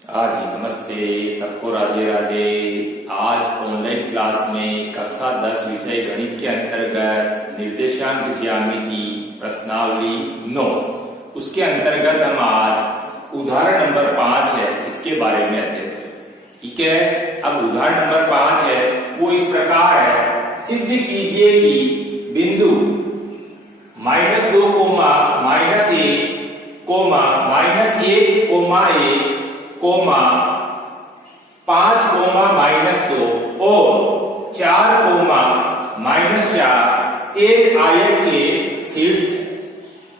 हाँ जी, नमस्ते सबको, राधे राधे। आज ऑनलाइन क्लास में कक्षा 10 विषय गणित के अंतर्गत निर्देशांक ज्यामिति प्रश्नावली 9 उसके अंतर्गत हम आज उदाहरण नंबर 5 है इसके बारे में अध्ययन करेंगे। ठीक है, अब उदाहरण नंबर 5 है वो इस प्रकार है। सिद्ध कीजिए कि बिंदु -2, -1, -1, -1, -5, -2 और 4, -4 एक आयत के शीर्ष।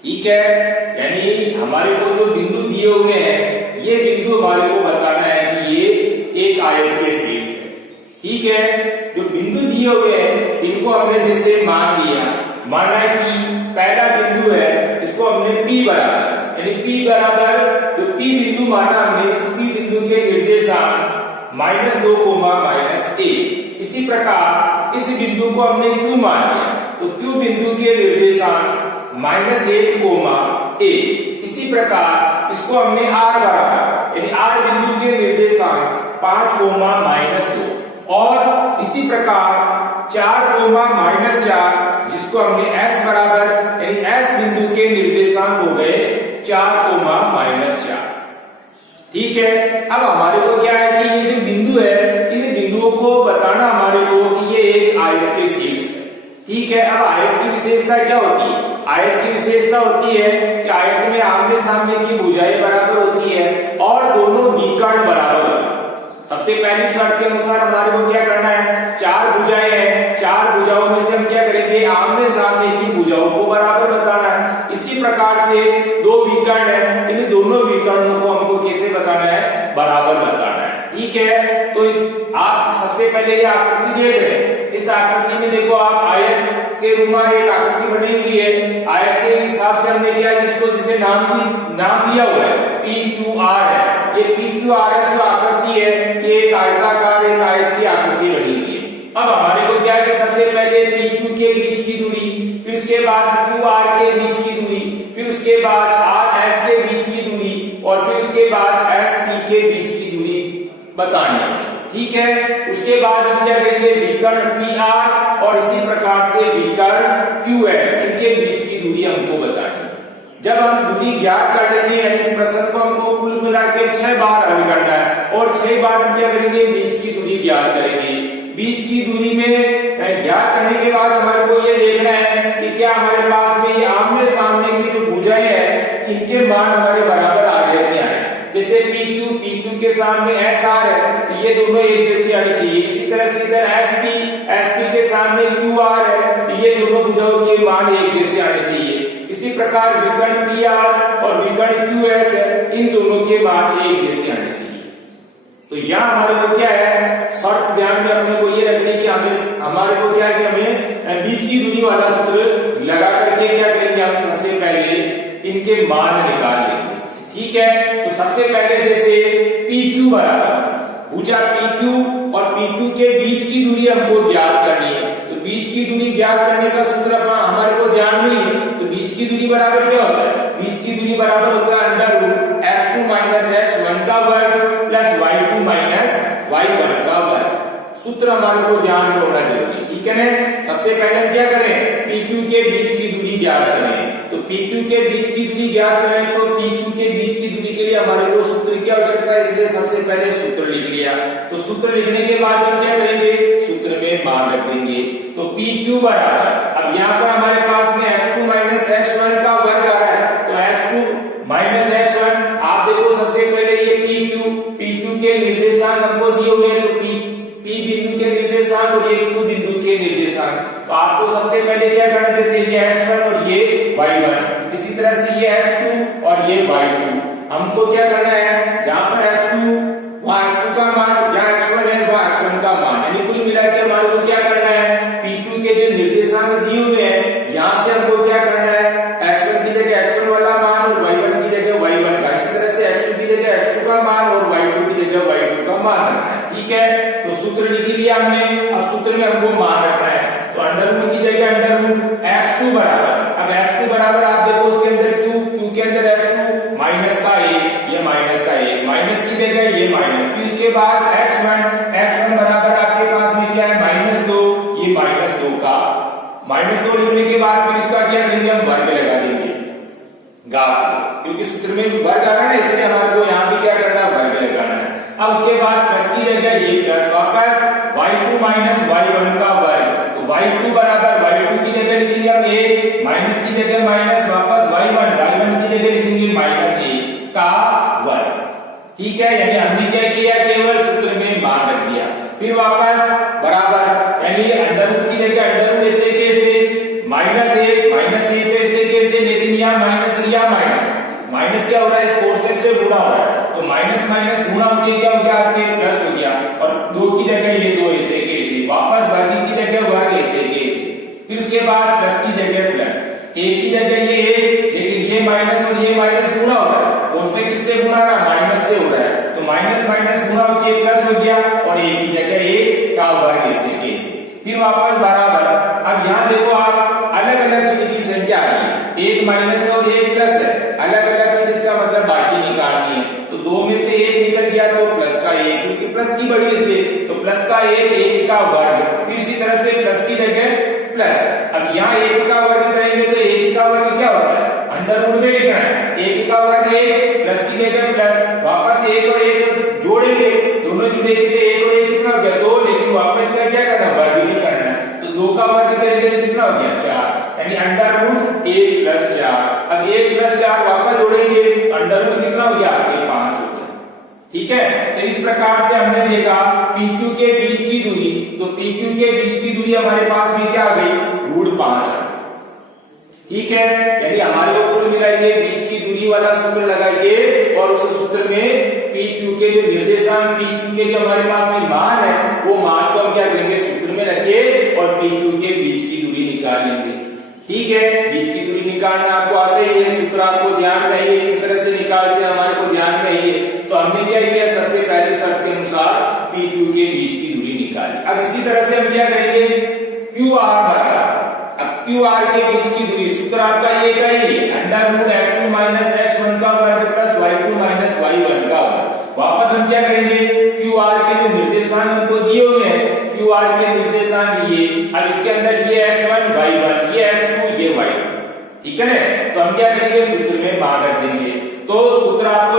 ठीक है, यानी हमारे को जो बिंदु दिए हुए हैं ये बिंदु हमारे को बताना है कि ये एक आयत के शीर्ष है। ठीक है, जो बिंदु दिए हुए हैं इनको हमने जैसे मान लिया, माना कि पहला बिंदु है इसको हमने P बराबर, यानी P बराबर जो P बिंदु माना हमने, इस P बिंदु के निर्देशांक -2, -1। इसी प्रकार इस बिंदु को हमने Q मान लिया, तो Q बिंदु के निर्देशांक -1, 1। इसी प्रकार इसको हमने R बराबर, यानी R बिंदु के निर्देशांक 5, -2 और इसी प्रकार 4, -4 जिसको हमने S बराबर, यानी S बिंदु के निर्देशांक हो गए 4, -4। ठीक है, अब हमारे को क्या है कि ये जो बिंदु है इन बिंदुओं को बताना हमारे को कि ये एक आयत के शीर्ष है। ठीक है, अब आयत की विशेषता क्या होती है? आयत की विशेषता होती है कि आयत में आमने सामने की भुजाएं बराबर होती है और दोनों विकर्ण बराबर होते हैं। सबसे पहली शर्त के अनुसार हमारे को क्या करना है, 4 भुजाएं हैं, 4 भुजाओं में से हम क्या करेंगे, आमने सामने की भुजाओं को बराबर बताना है। इसी प्रकार से 2 विकर्ण है, इन दोनों विकर्णों को हमको कैसे बताना है, बराबर बताना है। ठीक है, तो आप सबसे पहले ये आकृति देख रहे हैं। इस आकृति में देखो आप आयत के रूप में एक आकृति बनी हुई है। आयत के हिसाब से हमने क्या इसको जिसे नाम दिया हुआ है PQRS। ये PQRS जो आकृति है ये एक आयताकार एक आयत की आकृति बनी हुई है। अब हमारे को क्या है कि सबसे पहले PQ के बीच की दूरी, फिर उसके बाद QR के बीच की दूरी, फिर उसके बाद RS के बीच की दूरी और फिर उसके बाद SP के बीच की दूरी बतानी है। ठीक है, उसके बाद हम क्या करेंगे, विकर्ण PR और इसी प्रकार से विकर्ण QS, इनके बीच की दूरी हमको बतानी है। जब हम दूरी ज्ञात कर लेते हैं, इस प्रश्न को हमको कुल मिला के 6 बार हल करना है और 6 बार हम क्या करेंगे, बीच की दूरी ज्ञात करेंगे। बीच की दूरी में ज्ञात करने के बाद हमारे को ये देखना है कि क्या हमारे पास में आमने सामने की जो भुजाएं हैं इनके मान हमारे बराबर आ रहे हैं, नहीं आ रहे। जैसे PQ के सामने SR है, ये दोनों एक जैसे आनी चाहिए। इसी तरह से इधर SP के सामने QR है, तो ये दोनों भुजाओं के मान एक जैसे आने चाहिए। इसी प्रकार विकर्ण PR और विकर्ण QS है, इन दोनों के मान एक जैसे आने चाहिए। तो यहाँ हमारे को क्या है, शर्त ध्यान में अपने को ये रखनी कि हमारे को क्या है कि हमें बीच की दूरी वाला सूत्र लगा करके क्या करेंगे, हम सबसे पहले इनके मान निकाल लेंगे। ठीक है, तो सबसे पहले जैसे PQ बराबर भुजा PQ और PQ के बीच की दूरी हमको ज्ञात करनी है। तो बीच की दूरी ज्ञात करने का सूत्र हमारे को ध्यान नहीं है, तो बीच की दूरी बराबर क्या होता है, बीच की दूरी बराबर होता है √(x2 - x1) का वर्ग प्लस y2 - y1 का वर्ग। सूत्र हमारे को ध्यान में होना जरूरी। ठीक है ना, सबसे पहले हम क्या करें, PQ के बीच की दूरी ज्ञात करें। तो PQ के बीच की दूरी ज्ञात करें तो PQ के बीच की दूरी के लिए हमारे को सूत्र की आवश्यकता है, इसलिए सबसे पहले सूत्र लिख लिया। तो सूत्र लिखने के बाद हम क्या करेंगे, सूत्र में मान रख देंगे। तो PQ बराबर, अब यहाँ पर हमारे पास में x2 - x1 का वर्ग आ रहा है, तो x2 - x1 आप देखो सबसे पहले ये PQ के निर्देशांक हमको दिए हुए हैं, तो P बिंदु के निर्देशांक और ये Q बिंदु के निर्देशांक। तो आपको सबसे पहले क्या करना है, जैसे ये x1 और ये y1, इसी तरह से ये x2 और ये y2। हमको क्या करना है, जहां पर x2 वहां x2 का मान, जहां x1 है वहां x1 का मान, यानी कुल मिला के हमारे को क्या करना है, PQ के जो निर्देशांक दिए हुए हैं यहाँ से हमको क्या करना है, x1 की जगह x1 वाला मान और y1 की जगह y1 का, इसी तरह से x2 की जगह x2 का मान और y2 की जगह y2 का मान रखना है। ठीक है, तो सूत्र लिख लिया हमने। अब सूत्र में हमको मान रखना है, तो अंडर की जगह √(x2 बराबर, अब x2 बराबर आप देखो उसके अंदर Q के अंदर x2 माइनस का 1, ये माइनस का 1, माइनस की जगह -2 लिखने के बाद फिर इसका क्या करेंगे, हम वर्ग लगा देंगे घात, क्योंकि सूत्र में वर्ग आ रहा है ना, इसलिए हमारे को यहाँ भी क्या करना है, वर्ग लगाना है। अब उसके बाद प्लस की जगह ये प्लस, वापस y2 माइनस y1 का वर्ग, तो y2 बराबर y2 की जगह लिखेंगे हम a, माइनस की जगह माइनस, वापस y1 की जगह लिखेंगे -a का वर्ग। ठीक है, यानी हमने क्या किया, केवल सूत्र में मान रख दिया। फिर वापस बराबर, यानी अंडर रूट की जगह अंडर रूट ऐसे कैसे, -a तो ऐसे कैसे, लेकिन यहाँ माइनस लिया, माइनस क्या हो रहा है, इस कोष्ठक से गुणा हो रहा है, तो माइनस माइनस गुणा होके क्या हो गया, आपके प्लस हो गया, और 2 की जगह ये 2 ऐसे कैसे, वापस वर्ग की जगह वर्ग ऐसे कैसे, फिर उसके बाद प्लस की जगह प्लस, 1 की जगह ये 1, लेकिन ये माइनस और ये माइनस गुणा हो रहा है, कोष्ठक किससे गुणा रहा है, माइनस से हो रहा है, तो माइनस माइनस गुणा होके प्लस हो गया, और 1 की जगह 1 का वर्ग ऐसे कैसे, फिर वापस बराबर। अब यहाँ देखो आप, अलग अलग चिन्ह की संख्या आ रही है, 1 माइनस और 1 प्लस है, अलग अलग चिन्ह, इसका मतलब बाकी निकालनी है, तो 2 में से 1 निकल गया तो प्लस का 1, क्योंकि प्लस की बड़ी इसलिए, तो प्लस का 1 का वर्ग, फिर इसी तरह से प्लस की जगह प्लस। अब यहाँ 1 का वर्ग करेंगे तो 1 का वर्ग क्या होता है, अंडर रूट में लिखना है, 1 का वर्ग 1, प्लस की जगह प्लस, वापस 1 और 1 जोड़ेंगे, दोनों जुड़ेंगे तो 1 और 1 कितना हो गया, 2, लेकिन वापस का क्या करना, वर्ग भी करना है, तो 2 का वर्ग करेंगे तो कितना हो गया, 4, यानी अंडर रूट 1 प्लस 4। अब 1 प्लस 4 वापस जोड़ेंगे, अंडर रूट कितना हो गया, आपके 5 हो गया। ठीक है, तो इस प्रकार से हमने देखा PQ के बीच की दूरी, तो PQ के बीच की दूरी हमारे पास में क्या आ गई, √5 है। ठीक है, यानी हमारे को कुल मिला के बीच की दूरी वाला सूत्र लगा के, और उस सूत्र में PQ के जो निर्देशांक, PQ के जो हमारे पास में मान है, वो मान को हम क्या करेंगे, सूत्र में रखे और PQ के बीच की दूरी निकाल लेंगे। ठीक है, बीच की दूरी निकालना आपको आता ही है, सूत्र आपको ध्यान में है, किस तरह से निकालते हैं हमारे को ध्यान में है। तो हमने क्या किया, सबसे पहली शर्त के अनुसार PQ के बीच की दूरी निकाली। अब इसी तरह से हम क्या करेंगे, QR बराबर, अब QR के बीच की दूरी, सूत्र आपका ये का ही, under root x2 minus x1 का वर्ग प्लस y2 माइनस y1 का वर्ग। वापस हम क्या करेंगे, QR के जो निर्देशांक हमको दिए हुए हैं, QR के निर्देशांक ये, अब इसके अंदर ये x1 y1, ये x2 ये y2, ठीक है ना, तो हम क्या करेंगे, सूत्र में मान रख देंगे। तो सूत्र आपको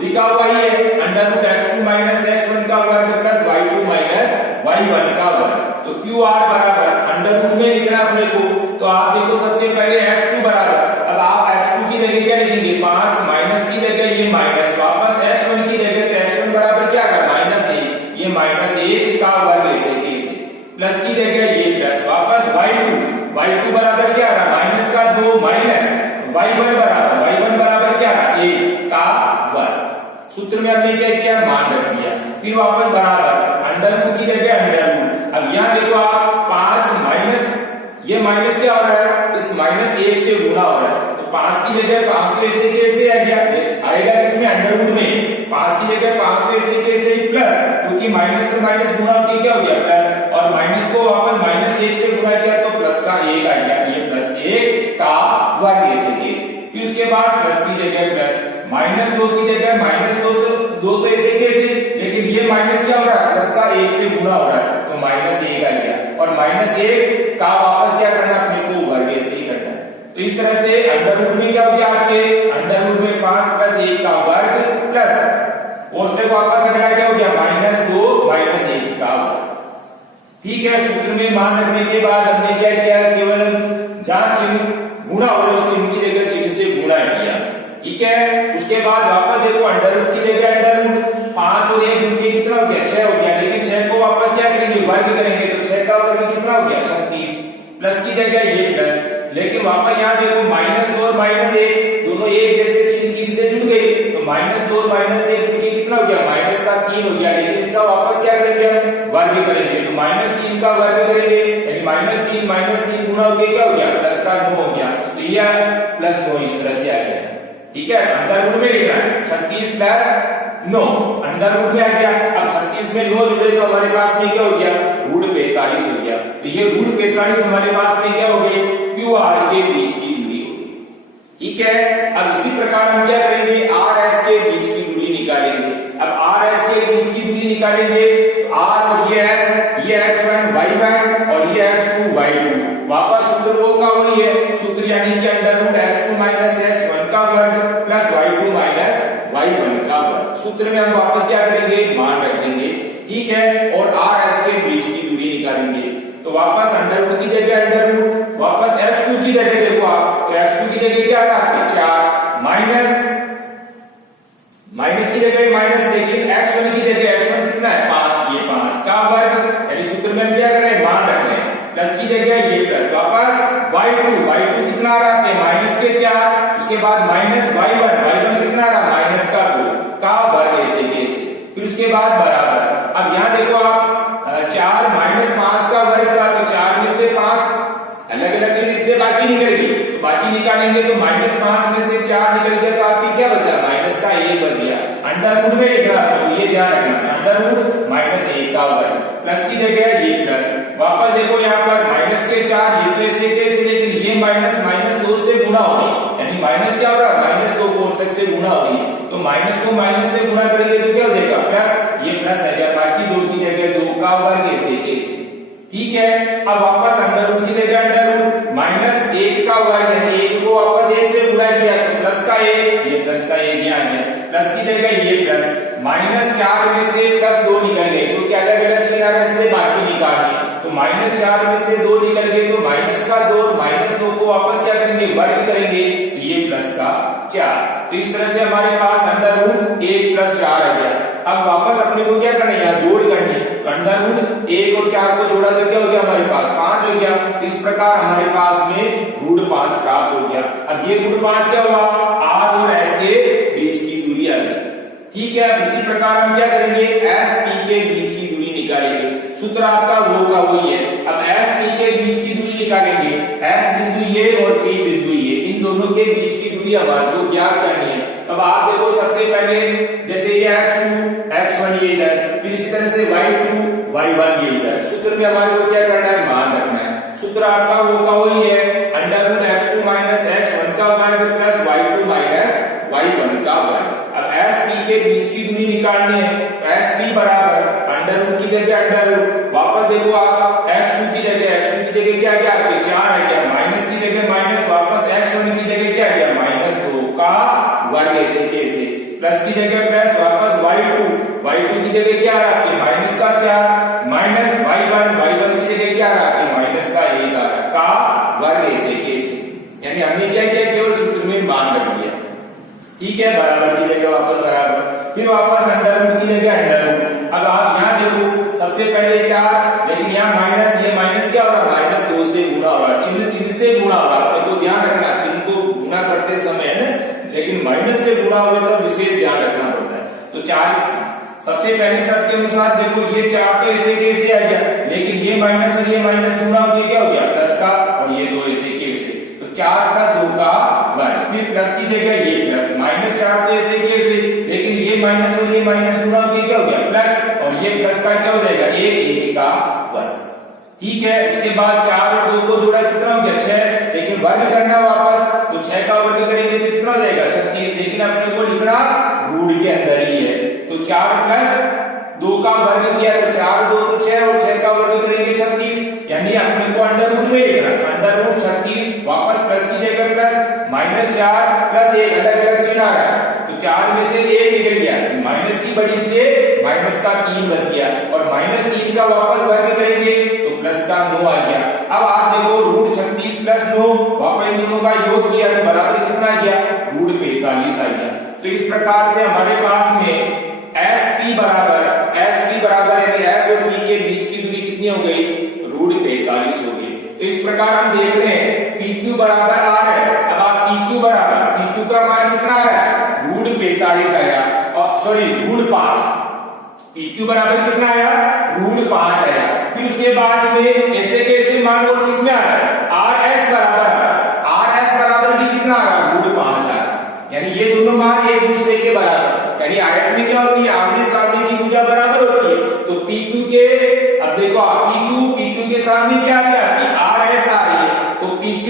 लिखा हुआ ही है, under root x2 minus x1 का वर्ग प्लस y2 माइनस y1 का वर्ग, तो QR बराबर अंडर रूट में लिखना अपने को, तो आप देखो सबसे पहले x2 बराबर, अब आप x2 की जगह क्या लिखेंगे, 5, माइनस की जगह ये माइनस, वापस x1 की जगह, तो x1 बराबर क्या कर, -1, ये -1 का वर्ग ऐसे कैसे, प्लस की जगह ये प्लस, वापस y2 बराबर क्या रहा, माइनस का 2 माइनस, y1 बराबर क्या रहा, 1 का वर्ग। सूत्र में हमने क्या किया, मान रख दिया, फिर वापस बराबर, अंडर रूट की जगह अंडर रूट। अब यहाँ देखो आप, 5 माइनस, ये माइनस क्या हो रहा है, इस -1 से गुणा हो रहा है, तो 5 की जगह 5 तो ऐसे कैसे आएगा किसमें, अंडर रूट में, 5 की जगह 5 तो ऐसे कैसे प्लस, क्योंकि माइनस से माइनस गुणा होके क्या हो गया, प्लस, और माइनस को वापस -1 से गुणा किया तो प्लस का 1 आ गया, ये +1 का वर्ग ऐसे कैसे, फिर उसके बाद प्लस की जगह प्लस, -2 की जगह -2 से 2 तो ऐसे कैसे, लेकिन ये माइनस क्या हो रहा है, प्लस का 1 से गुणा हो रहा है, तो -1 आ गया, और -1 का वापस क्या करना, अपने को वर्ग ऐसे ही करना है। तो इस तरह से अंडर रूट में क्या हो गया आपके, अंडर रूट में 5 + 1 का वर्ग प्लस कोष्ठक वापस अगला क्या हो गया, -2 - 1 का वर्ग। ठीक है, सूत्र में मान रखने के बाद हमने क्या किया, केवल जहां चिन्ह गुणा हो रहा है उस चिन्ह की जगह चिन्ह से गुणा किया। ठीक है, उसके बाद वापस देखो, अंडर रूट की जगह अंडर रूट, 5 और 1 जुड़ के कितना हो गया, 6 हो गया, लेकिन 6 को वापस क्या करेंगे, वर्ग करेंगे, तो 6 का वर्ग कितना हो गया, 36, प्लस की जगह ये प्लस, लेकिन वापस यहाँ देखो, -2 और -1 दोनों एक जैसे चिन्ह की सीधे जुड़ गए, तो -2 और -1 जुड़ के कितना हो गया, -3 हो गया, लेकिन इसका वापस क्या करेंगे, हम वर्ग करेंगे, तो -3 का वर्ग करेंगे, यानी -3 गुणा होके क्या हो गया, +9 हो गया, तो ये +9 इस तरह से आ गया। ठीक है, अंडर रूट में लिखना है, 36 + 9 अंडर रूट में आ गया। अब 36 में 9 जुड़े तो हमारे पास में क्या हो गया, √45 हो गया, तो ये √45 हमारे पास में क्या हो गई, QR के बीच की दूरी हो गई। ठीक है, अब इसी प्रकार हम क्या करेंगे, RS के बीच की दूरी निकालेंगे। अब RS के बीच की दूरी निकालेंगे, तो R और ये S, ये x1 y1 और ये x2 y2, वापस सूत्र में हम वापस क्या करेंगे, मान रख देंगे, ठीक है, और आर एस के बीच की दूरी निकालेंगे। तो वापस अंडर रूट की जगह अंडर रूट, वापस x2 की जगह देखो आप, तो x2 की जगह क्या रहा आपके 4 माइनस की जगह माइनस, लेकिन x1 की जगह x1 कितना है 5, ये 5 का वर्ग, यानी सूत्र में हम क्या कर रहे हैं, मान रख रहे हैं, प्लस की जगह ये प्लस, वापस y2 कितना आ रहा है माइनस के 4, उसके बाद माइनस y1 कितना आ रहा माइनस का 2 का वर्ग, ऐसे कैसे, फिर उसके बाद बराबर। अब यहाँ देखो आप 4 माइनस 5 का वर्ग था, तो 4 में से 5 अलग अलग चीज, इसलिए बाकी निकलेगी, तो बाकी निकालेंगे तो माइनस 5 में से 4 निकल गया, तो आपकी क्या बचा, माइनस का 1 बच गया। अंडर रूट में लिख रहा है, ये ध्यान रखना, अंडर रूट माइनस 1 का वर्ग, प्लस की जगह ये प्लस, वापस देखो यहाँ पर माइनस के 4, ये तो ऐसे कैसे, लेकिन ये माइनस 2 से गुणा हो गई, यानी माइनस क्या हो रहा है, माइनस 2 कोष्टक से गुणा हो गई, तो माइनस को माइनस से गुणा करेंगे तो क्या हो जाएगा प्लस, ये प्लस है, बाकी 2 की जगह 2 का वर्ग, ऐसे कैसे, ठीक है। अब वापस अंडर रूट की जगह अंडर रूट माइनस 1 का वर्ग, यानी 1 को वापस 1 से गुणा किया तो प्लस का 1, ये प्लस का 1 यहाँ है, प्लस की जगह ये प्लस, माइनस 4 में से प्लस 2 निकल गए, क्योंकि अलग अलग चिन्ह आ रहा है इसलिए बाकी निकालनी, तो माइनस 4 में से 2 निकल गए, तो माइनस का 2, माइनस 2 को वापस क्या करेंगे, वर्ग करेंगे, ये प्लस का 4, तो इस तरह से हमारे पास अंडर रूट 1 प्लस 4 आ गया। अब वापस अपने को क्या करना है, यहाँ जोड़ करनी है, तो अंडर रूट 1 और 4 को जोड़ा तो क्या हो गया हमारे पास 5 हो गया, इस प्रकार हमारे पास में रूट 5 प्राप्त हो गया। अब ये रूट 5 क्या हुआ, आर और एस के बीच की दूरी आ गई, ठीक है। अब इसी प्रकार हम क्या करेंगे, एस पी के बीच की दूरी निकालेंगे, सूत्र आपका वो का वही है। अब एस पी के बीच की दूरी निकालेंगे, एस बिंदु ये और पी बिंदु ये, इन दोनों के बीच की दूरी हमारे को ज्ञात करनी है। अब आप देखो सबसे पहले जैसे ये x2 x1 ये इधर, फिर इसी तरह से y2 y1 ये इधर, सूत्र में हमारे को क्या करना है, मान रखना है, सूत्र आपका वो का वही है, under root x2 minus x1 का वर्ग प्लस y2 माइनस y1 का वर्ग। अब एस पी के बीच की दूरी निकालनी है, तो एस पी बराबर अंडर रूट की जगह अंडर रूट, वापस देखो आप x2 की जगह क्या गया आपके 4 आ गया, माइनस की जगह माइनस, वापस x1 की जगह क्या गया माइनस 2 का वर्ग, ऐसे कैसे, प्लस की जगह प्लस, वापस y2 की जगह क्या रहा आपके माइनस का 4, माइनस y1 की जगह क्या रहा आपके माइनस का 1 आ रहा का वर्ग, ऐसे कैसे, यानी हमने क्या किया, केवल सूत्र में मान रख दिया, ठीक है, बराबर की जगह वापस बराबर, फिर वापस अंडर रूट की जगह अंडर रूट। अब आप यहाँ देखो सबसे पहले 4, लेकिन यहाँ माइनस, ये माइनस क्या हो रहा है, माइनस 2 से गुणा हो रहा है, चिन्ह से गुणा हो रहा है, आपको ध्यान रखना चिन्ह को गुणा करते समय है ना, लेकिन माइनस से गुणा हुए तो विशेष ध्यान रखना पड़ता है। तो 4 सबसे पहली शर्त के अनुसार देखो ये 4 तो ऐसे कैसे आ गया, लेकिन ये माइनस और ये माइनस गुणा होकर क्या हो गया प्लस का, और ये 2 ऐसे कैसे, तो 4 प्लस 2 का वर्ग, फिर प्लस की जगह ये प्लस, माइनस 4 तो ऐसे कैसे, लेकिन ये माइनस और ये माइनस गुणा होकर क्या हो गया प्लस, और ये प्लस का क्या हो जाएगा 1 का वर्ग, ठीक है। उसके बाद 4 और 2 को जोड़ा कितना हो गया 6, लेकिन वर्ग करना वापस, तो 6 का वर्ग करेंगे तो कितना हो जाएगा 36, लेकिन अपने को लिखना रूट के अंदर ही है, तो 4 प्लस 2 का वर्ग किया तो 4 2 तो 6, और 6 का वर्ग करेंगे 36, यानी अपने को अंडर रूट में लिखना, अंडर रूट 36, वापस प्लस की जगह प्लस, माइनस 4 प्लस 1 अलग अलग चिन्ह आ रहा है, तो 4 में से 1 निकल गया, माइनस की बड़ी इसलिए माइनस का 3 बच गया, और माइनस 3 का वापस वर्ग करेंगे तो प्लस का 9 आ गया। अब आप देखो रूट 36 प्लस 9, वापस इन दोनों का योग किया तो बराबर कितना आ गया, रूट 45 आ गया। तो इस प्रकार से हमारे पास में SP बराबर यानी S और P के बीच की दूरी कितनी हो गई, रूट 45 हो गई। तो इस प्रकार हम देख रहे हैं PQ बराबर RS। अब आप PQ का मान कितना आ रहा है, रूट 45 आया, और सॉरी रूट 5, PQ बराबर कितना आया, रूट 5 आया। फिर उसके बाद में ऐसे कैसे मान और किसमें आ रहा है, RS बराबर भी कितना आ रहा है, रूट 5 आ रहा है, यानी ये दोनों मान एक दूसरे के बराबर, यानी आयत में क्या होती है, आमने सामने की भुजा बराबर होती है, तो PQ के, अब देखो आप PQ के सामने क्या आ रही है, RS आ रही है, तो PQ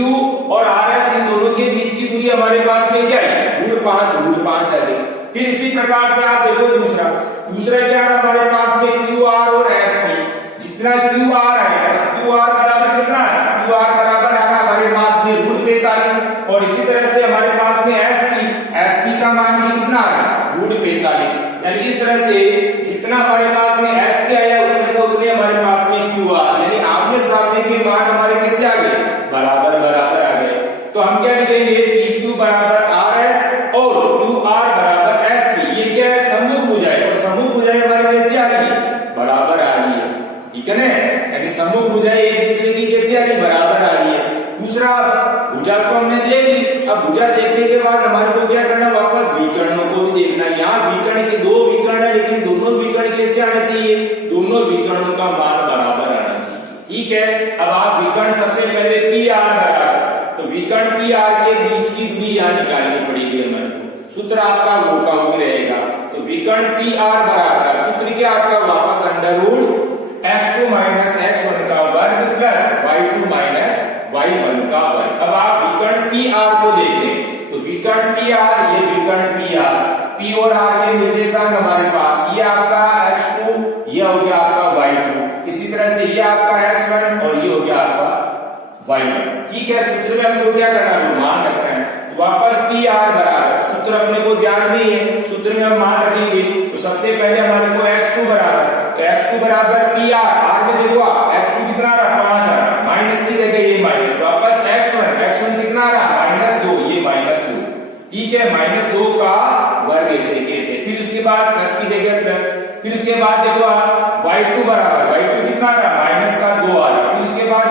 और RS इन दोनों के बीच की दूरी हमारे पास में क्या है, रूट 5 आ गई। फिर इसी प्रकार से आप देखो दूसरा क्या है हमारे पास में, QR और SP, जितना QR है, QR बराबर कितना है, QR बराबर है हमारे पास में रूट 45, और इसी तरह से हमारे पास में SP का मान भी कितना आ रहा है, रूट 45, यानी इस तरह से जितना हमारे पास में s p आया उतने का उतने हमारे पास में q r, यानी आमने सामने के मान हमारे कैसे आ गए, बराबर बराबर आ गए। तो हम क्या लिखेंगे, pq बराबर rs और qr बराबर sp। ये क्या है, सम्मुख भुजाएं, और सम्मुख भुजाएं हमारी कैसी आ रही है, बराबर आ रही है, ठीक है ना। यानी सम्मुख भुजाएं एक दूसरे की कैसी आ रही है, बराबर आ रही है। दूसरा, भुजा को हमने देख ली, अब भुजा देखने के बाद हमारे को क्या करना, वापस विकर्णों को भी देखना। यहाँ विकर्ण के दो विकर्ण है, लेकिन दोनों विकर्ण कैसे आने चाहिए, दोनों विकर्णों का मान बराबर आना चाहिए, ठीक है। अब आप विकर्ण सबसे पहले पी आर बराबर, तो विकर्ण पी आर के बीच की दूरी यहाँ निकालनी पड़ेगी हमारे को। सूत्र आपका वो का वो रहेगा। तो विकर्ण पी आर बराबर, सूत्र क्या आपका, वापस under root x2 minus x1 का वर्ग प्लस y2 माइनस y1 का वर्ग। अब आप विकर्ण पी आर को देख रहे हैं, तो विकर्ण पी आर, ये विकर्ण पी आर, पी और आर के निर्देशांक हमारे पास, ये आपका x2, ये हो गया आपका y2, इसी तरह से ये आपका x1 और ये हो गया आपका y1, ठीक है। सूत्र में हमको क्या करना है, मान रखना है। तो वापस पी आर बराबर, सूत्र अपने को ध्यान नहीं है, सूत्र में हम मान रखेंगे। तो सबसे पहले हमारे को x2 बराबर, तो x2 बराबर पी आर, आर में देखो आप x2 कितना आ रहा, 5 आ रहा, माइनस की जगह ये माइनस, वापस x1 कितना आ रहा, -2, ये -2, ठीक है, -2 का वर्ग ऐसे कैसे, फिर उसके बाद प्लस की जगह प्लस, फिर उसके बाद देखो आप y2 बराबर, y2 कितना आ रहा, -2 आ रहा, फिर उसके बाद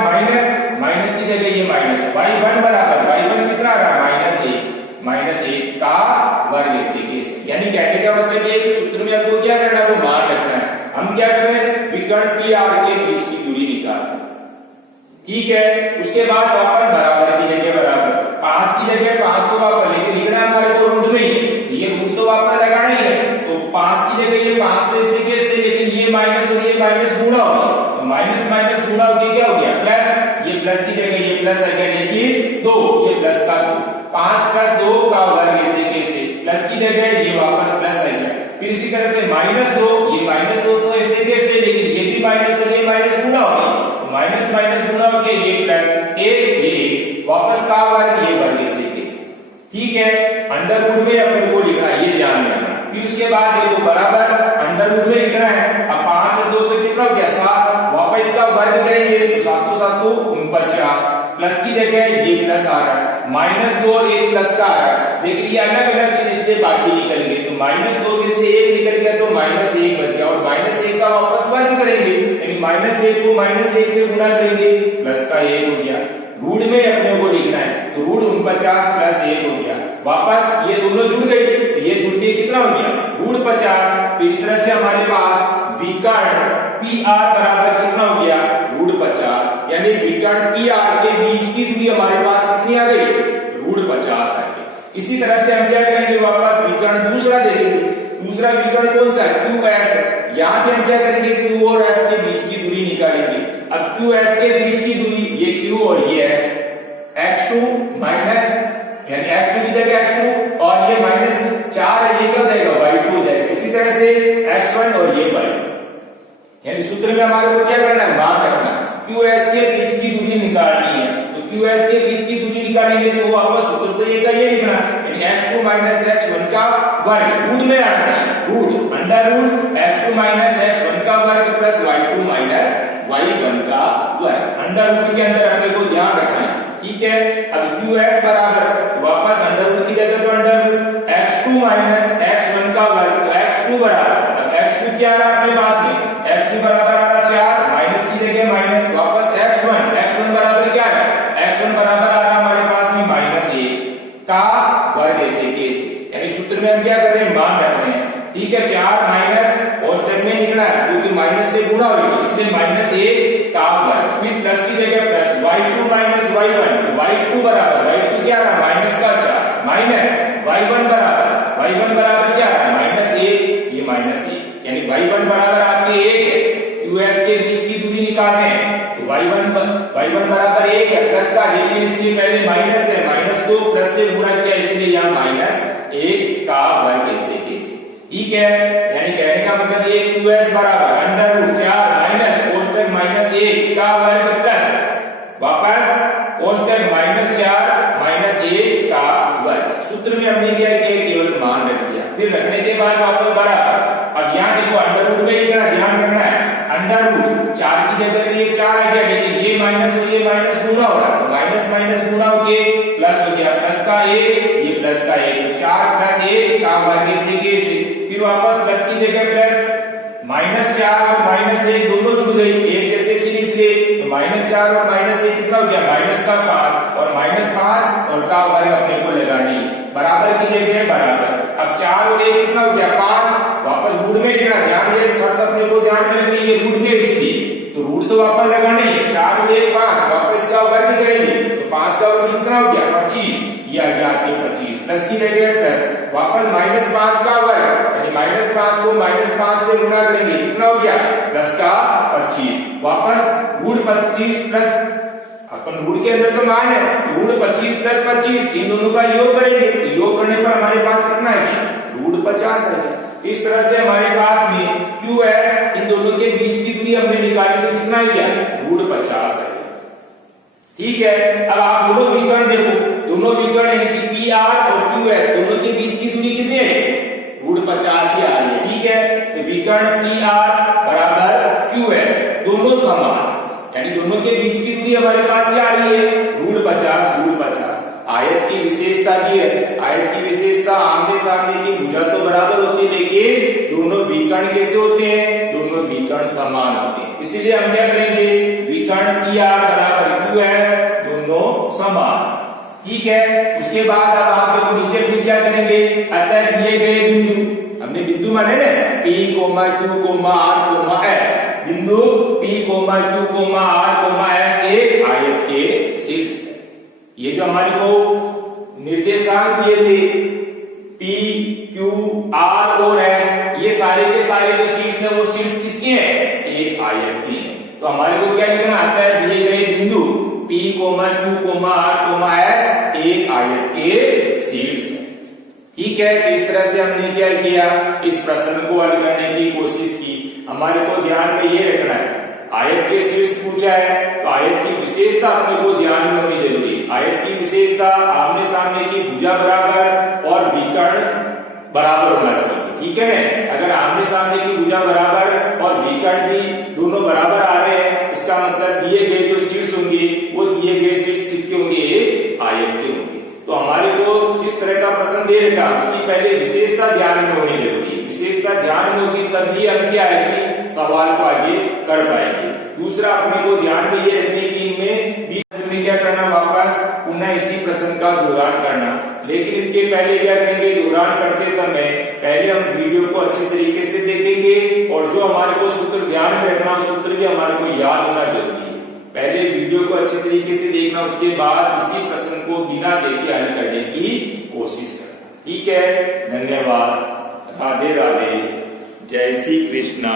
माइनस की जगह ये माइनस, y1 बराबर, y1 कितना आ रहा, -1 का वर्ग ऐसे कैसे। यानी कहने का मतलब ये है कि सूत्र में आपको क्या करना है, वो मान रखना है। हम क्या कर रहे हैं, विकर्ण पी आर के बीच की दूरी निकाल, ठीक है। उसके बाद वापस बराबर की जगह बराबर, 5 की जगह 5 को वापस, लेकिन लिखना हमारे को रूट में ही, ये रूट तो वापस लगाना ही है। तो 5 की जगह ये 5 तो ऐसे कैसे, लेकिन ये माइनस और ये माइनस गुणा हो गया, तो माइनस माइनस गुणा होके क्या हो गया, प्लस, ये प्लस की जगह ये प्लस आ गया, लेकिन 2, ये प्लस का 2, 5 + 2 का वर्ग ऐसे कैसे, प्लस की जगह ये वापस प्लस आ गया, फिर इसी तरह से -2, ये -2 तो ऐसे कैसे, लेकिन ये भी माइनस और ये माइनस गुणा हो गया, माइनस माइनस गुणा होके ये प्लस 1, ये 1, वापस का वर्ग, ये वर्ग ऐसे कैसे, ठीक है। अंडर रूट में अपने को लिखना है, ये ध्यान में रखना। फिर उसके बाद देखो बराबर अंडर रूट में लिखना है। अब 5 और 2 तो कितना हो गया, 7, वापस इसका वर्ग करेंगे, तो 7 को 7 49, प्लस की जगह ये प्लस आ रहा है, -2 और 1 प्लस का आ रहा है, लेकिन ये अलग अलग चीज से बाकी निकल गए, तो -2 में से 1 निकल गया, तो -1 बच गया, और -1 का वापस वर्ग करेंगे, यानी -1 को -1 से गुणा करेंगे, प्लस का 1 हो गया। रूट में अपने को लिखना है, तो रूट 49 + 1 हो गया, वापस ये दोनों जुड़ गए, तो ये जुड़ के कितना हो गया, रूट 50। तो इस तरह से हमारे पास विकर्ण पी आर बराबर कितना हो गया, रूट 50, यानी विकर्ण पी आर के बीच की दूरी हमारे पास कितनी आ गई, रूट 50 आ गई। इसी तरह से हम क्या करेंगे, वापस विकर्ण दूसरा देखेंगे। दूसरा विकर्ण कौन सा है, QS। यहाँ पे हम क्या करेंगे, Q और S के बीच की दूरी निकालेंगे। अब QS के बीच की दूरी, ये Q और ये S, x2 माइनस, यानी x2 की जगह x2 और ये -4 है, ये क्या हो जाएगा, y2 हो जाएगा। इसी तरह से x1 और ये y, यानी सूत्र में हमारे को क्या करना है, मान रखना, QS के बीच की दूरी निकालनी है। तो QS के बीच की दूरी निकालेंगे तो वापस सूत्र तो ये का ये लिखना, यानी x2 माइनस x1 का वर्ग, रूट में आना चाहिए, root under root x2 minus x1 का वर्ग प्लस y2 माइनस y1 का वर्ग। अंडर रूट के अंदर अपने को ध्यान रखना है, ठीक है। अब QS बराबर, वापस अंडर रूट की जगह तो under root x2 minus x1 का वर्ग, तो x2 बराबर, अब x2 क्या आ रहा है अपने पास में, x2 बराबर आ रहा 4, माइनस की जगह माइनस, वापस x1 बराबर क्या आ रहा है, x1 बराबर आ रहा है हमारे पास में -1 का वर्ग ऐसे कैसे, यानी सूत्र में हम क्या कर रहे हैं, मान रख रहे हैं, ठीक है। 4 माइनस कोष्टक में लिखना है, क्योंकि माइनस से गुणा होगी, इसलिए -1 का वर्ग, फिर प्लस की जगह plus, y2 minus y1, y2 बराबर, y2 क्या आ रहा है, माइनस का 4, माइनस y1 बराबर क्या आ रहा है, -1, ये -1, यानी y1 बराबर आपके 1 है। QS के बीच की दूरी निकालने हैं, तो y1 बराबर 1 है, प्लस का, लेकिन इसके पहले माइनस है, माइनस को प्लस से गुणा किया, इसलिए यहाँ -1 का वर्ग ऐसे कैसे, ठीक है। यानी कहने का मतलब ये QS बराबर अंडर रूट 4 माइनस कोष्टक -1 का वर्ग प्लस वापस कोष्टक -4 -1 का वर्ग। सूत्र में हमने क्या किया, केवल मान रख दिया, फिर रखने के बाद वापस बराबर, देखो अंडर रूट में लिखना, ध्यान रखना है अंडर रूट 4 की जगह पे ये 4 आ गया, लेकिन ये माइनस और ये माइनस गुणा हो रहा है, तो माइनस माइनस गुणा होके प्लस हो गया, प्लस का 1 ये प्लस का 1, तो 4 प्लस 1 का वर्ग से फिर वापस प्लस की जगह प्लस, -4 और -1 दोनों जुड़ गई, एक जैसे चिन्ह इसलिए, तो -4 और -1 कितना हो गया, माइनस का 5 और -5 और का वर्ग अपने को लगानी बराबर की जगह बराबर। अब 4 और 1 कितना हो गया 5, वापस रूट में लिखना, ध्यान ये शर्त अपने को ध्यान में रखनी है, रूट में इसलिए तो रूट तो वापस लगाना ही है, 4 और 1 5, वापस इसका वर्ग करेंगे तो 5 का वर्ग कितना हो गया 25, ये आ गया आपके 25, प्लस की जगह प्लस, वापस -5 का वर्ग यानी -5 को -5 से गुणा करेंगे, कितना हो गया प्लस का 25, वापस रूट 25 प्लस, अपन रूट के अंदर तो मान है, रूट 25 प्लस 25 इन दोनों का योग करेंगे, तो योग करने पर हमारे पास कितना है रूट 50 है। इस तरह से हमारे पास में QS इन दोनों के बीच की दूरी हमने निकाली, तो कितना है क्या रूट 50 है। ठीक है, अब आप दोनों विकर्ण देखो, दोनों विकर्ण यानी कि PR और QS दोनों के बीच की दूरी कितनी है रूट 50 ही आ रही है। ठीक है, तो विकर्ण PR बराबर QS दोनों समान, यानी दोनों के बीच की दूरी हमारे पास क्या आ रही है रूट 50। आयत की विशेषता दी है, आयत की विशेषता आमने सामने की भुजा तो बराबर होती है, लेकिन दोनों विकर्ण कैसे होते हैं, दोनों विकर्ण समान होते हैं, इसीलिए हम क्या करेंगे विकर्ण PR बराबर QS दोनों समान। ठीक है, उसके बाद अब आप देखो नीचे फिर क्या करेंगे, अतः दिए गए बिंदु, हमने बिंदु माने ना P, Q, R, S, बिंदु P, Q, R, S एक आयत के शीर्ष, ये जो हमारे को निर्देशांक दिए थे P, Q, R और S, ये सारे के सारे जो शीर्ष है वो शीर्ष किसके हैं एक आयत की, तो हमारे को क्या लिखना आता है दिए गए बिंदु P, Q, R, S एक आयत के शीर्ष। ठीक है, तो इस तरह से हमने क्या किया, इस प्रश्न को हल करने की कोशिश की। हमारे को ध्यान में ये रखना है आयत के शीर्ष पूछा है, तो आयत की विशेषता अपने को ध्यान में होनी जरूरी है। आयत की विशेषता आमने सामने की भुजा बराबर और विकर्ण बराबर होना चाहिए। ठीक है ना, अगर आमने सामने की भुजा बराबर और विकर्ण भी दोनों बराबर आ रहे हैं, इसका मतलब दिए गए जो शीर्ष होंगे वो दिए गए शीर्ष किसके होंगे एक आयत के होंगे। तो हमारे को जिस तरह का प्रश्न दे रखा उसकी पहले विशेषता ध्यान में होनी जरूरी है, विशेषता ध्यान में होगी तभी हम क्या है कि सवाल को आगे कर पाएंगे। दूसरा अपने को ध्यान में ये रखने की इनमें क्या करना, वापस पुनः इसी प्रश्न का दोहरान करना, लेकिन इसके पहले क्या करेंगे, दोहरान करते समय पहले हम वीडियो को अच्छे तरीके से देखेंगे और जो हमारे को सूत्र ध्यान में रखना सूत्र भी हमारे को याद होना जरूरी है। पहले वीडियो को अच्छे तरीके से देखना, उसके बाद इसी प्रश्न को बिना देखे हल करने की कोशिश करना। ठीक है, धन्यवाद, राधे राधे, जय श्री कृष्णा।